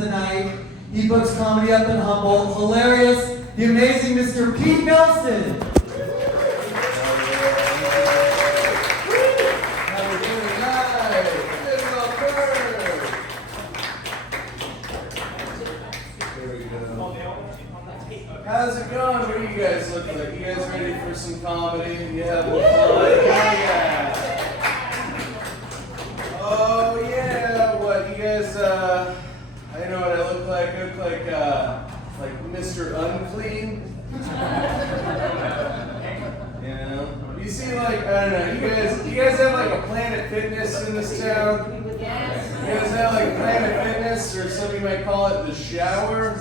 of the night. He books comedy up in Humboldt. Hilarious, the amazing Mr. Pete Nelson. How's it going? What do you guys look like? You guys ready for some comedy? You having fun? Yeah. Oh yeah. What you guys? I know what I look like. I look like Mr. Unclean. You know. You see, like I don't know. You guys have like a Planet Fitness in this town? Yes. You guys have like Planet Fitness, or some of you might call it the shower.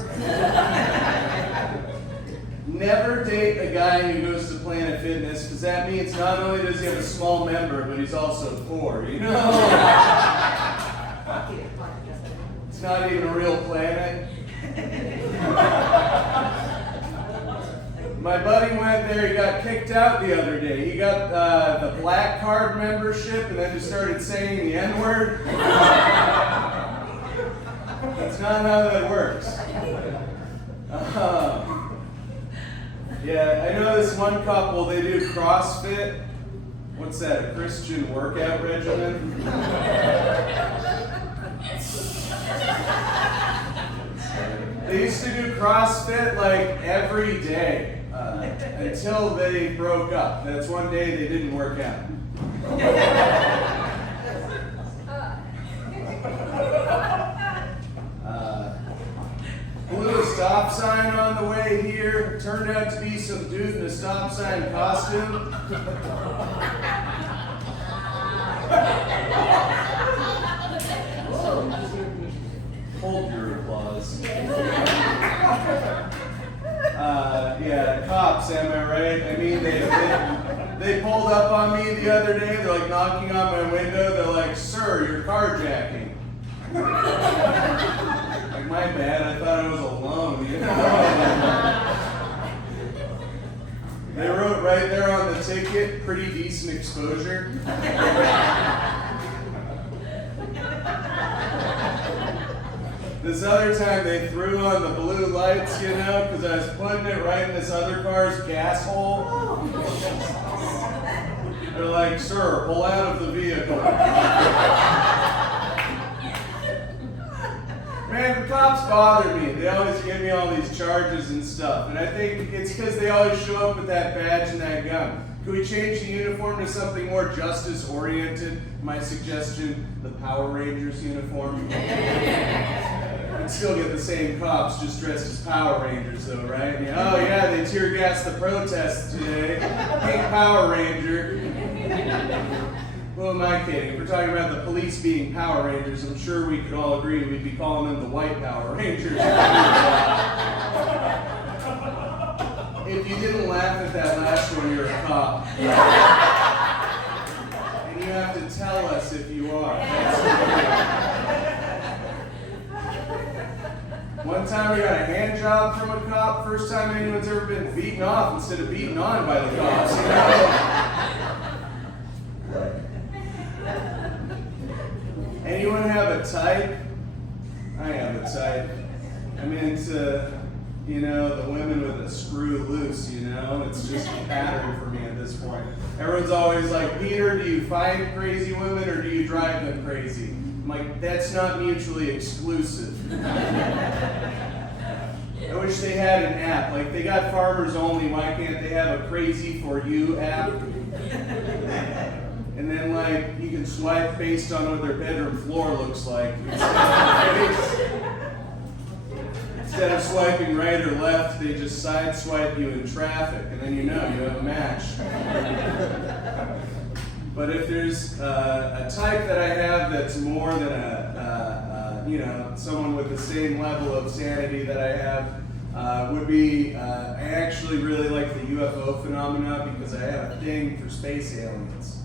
Never date a guy who goes to Planet Fitness, because that means not only does he have a small member, but he's also poor, you know? It's not even a real planet. My buddy went there, he got kicked out the other day. He got the black card membership and then just started saying the N-word. That's not how that works. Yeah, I know this one couple, they do CrossFit. What's that, a Christian workout regimen? They used to do CrossFit like every day until they broke up. That's one day they didn't work out. Blew a stop sign on the way here. Turned out to be some dude in a stop sign costume. Hold your applause. Yeah, cops, am I right? I mean, they pulled up on me the other day. They're like knocking on my window. They're like, "Sir, you're carjacking." Like, my bad, I thought I was alone, you know? They wrote right there on the ticket, pretty decent exposure. This other time they threw on the blue lights, you know, because I was putting it right in this other car's gas hole. They're like, "Sir, pull out of the vehicle." Man, the cops bother me. They always give me all these charges and stuff. And I think it's because they always show up with that badge and that gun. Can we change the uniform to something more justice-oriented? My suggestion, the Power Rangers uniform. We'd still get the same cops, just dressed as Power Rangers though, right? Oh yeah, they tear gassed the protests today. Pink Power Ranger. Who am I kidding? If we're talking about the police being Power Rangers, I'm sure we could all agree we'd be calling them the White Power Rangers. If you didn't laugh at that last one, you're a cop. And you have to tell us if you are. One time we got a hand job from a cop. First time anyone's ever been beaten off instead of beaten on by the cops. You know? Anyone have a type? I have a type. I'm into, you know, the women with a screw loose, you know? It's just a pattern for me at this point. Everyone's always like, "Peter, do you find crazy women or do you drive them crazy?" I'm like, that's not mutually exclusive. I wish they had an app. Like, they got Farmers Only, why can't they have a Crazy For You app? And then, like, you can swipe based on what their bedroom floor looks like. Instead of swiping right or left, they just side swipe you in traffic, and then you know you have a match. But if there's a type that I have that's more than you know, someone with the same level of sanity that I have, would be, I actually really like the UFO phenomena because I have a thing for space aliens.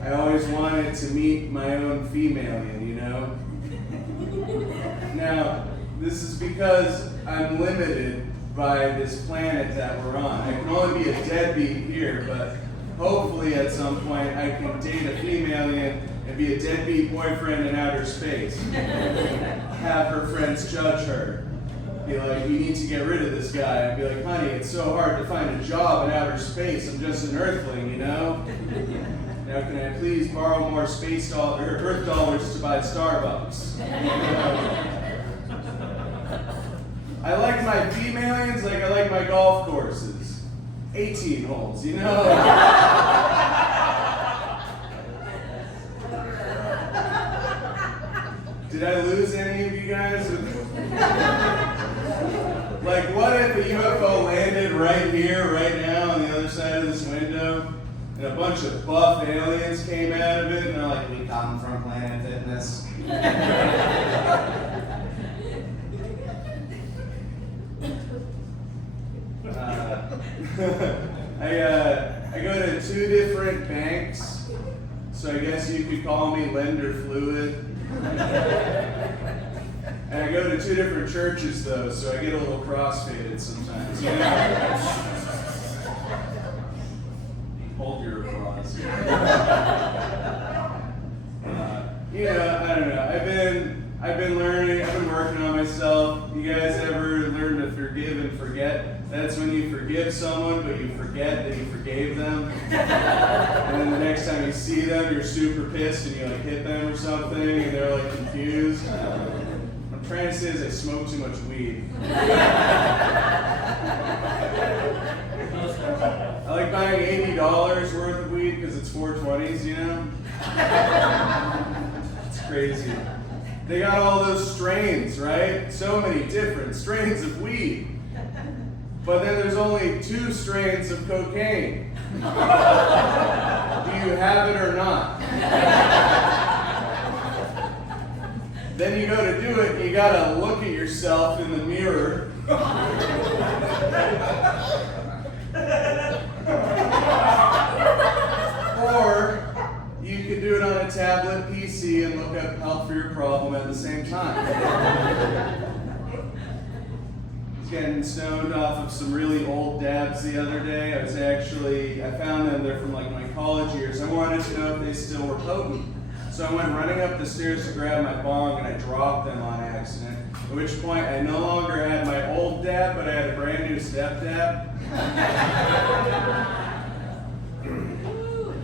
I always wanted to meet my own femalian, you know? Now, this is because I'm limited by this planet that we're on. I can only be a deadbeat here, but hopefully at some point I can date a female alien and be a deadbeat boyfriend in outer space. Have her friends judge her. Be like, you need to get rid of this guy. And be like, honey, it's so hard to find a job in outer space. I'm just an earthling, you know? Now can I please borrow more space dollars or Earth dollars to buy Starbucks? I like my female aliens like I like my golf courses. 18 holes, you know? Did I lose any of you guys? Like, what if a UFO landed right here, right now, on the other side of this window, and a bunch of buff aliens came out of it, and they're like, we come from Planet Fitness. I go to 2 different banks, so I guess you could call me lender fluid. And I go to 2 different churches though, so I get a little crossfaded sometimes. You know? Hold your applause. You know, I don't know. I've been learning. I've been working on myself. You guys ever learn to forgive and forget? That's when you forgive someone, but you forget that you forgave them. And then the next time you see them, you're super pissed and you like hit them or something, and they're like confused. I'm trying to say is I smoke too much weed. I like buying $80 worth of weed because it's 420s, you know? It's crazy. They got all those strains, right? So many different strains of weed. But then there's only 2 strains of cocaine. Do you have it or not? Then you go to do it, and you gotta look at yourself in the mirror. Or you could do it on a tablet PC and look up help for your problem at the same time. Getting stoned off of some really old dabs the other day. I found them, they're from like my college years. I wanted to know if they still were potent. So I went running up the stairs to grab my bong and I dropped them on accident. At which point I no longer had my old dab, but I had a brand new step dab.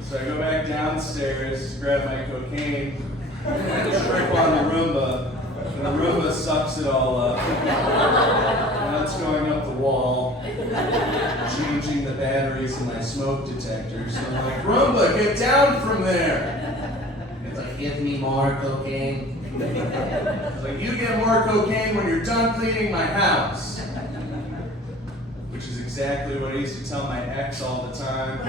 So I go back downstairs to grab my cocaine, trip on the Roomba, and the Roomba sucks it all up. Now it's going up the wall, changing the batteries in my smoke detector. So I'm like, Roomba, get down from there! It's like, give me more cocaine. It's like, you get more cocaine when you're done cleaning my house. Which is exactly what I used to tell my ex all the time.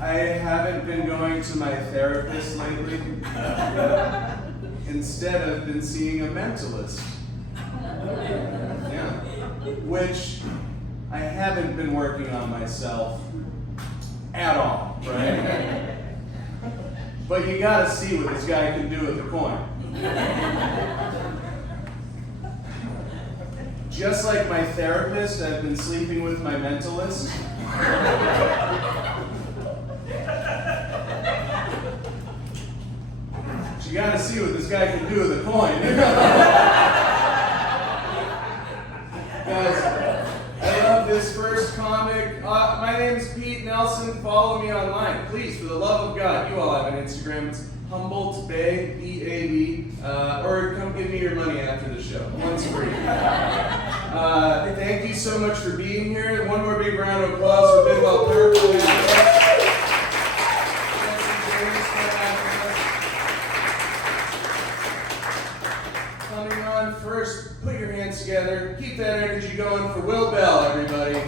I haven't been going to my therapist lately. Instead, I've been seeing a mentalist. Yeah. Which I haven't been working on myself at all, right? But you gotta see what this guy can do with a coin. Just like my therapist, I've been sleeping with my mentalist. You gotta see what this guy can do with a coin. Guys, I love this first comic. My name's Pete Nelson. Follow me online. Please, for the love of God, you all have an Instagram. It's Humboldt Bay, B-A-B. Or come give me your money after the show. One's free. Thank you so much for being here. One more big round of applause for Bidwell, Perk. First, put your hands together. Keep that energy going for Will Bell, everybody.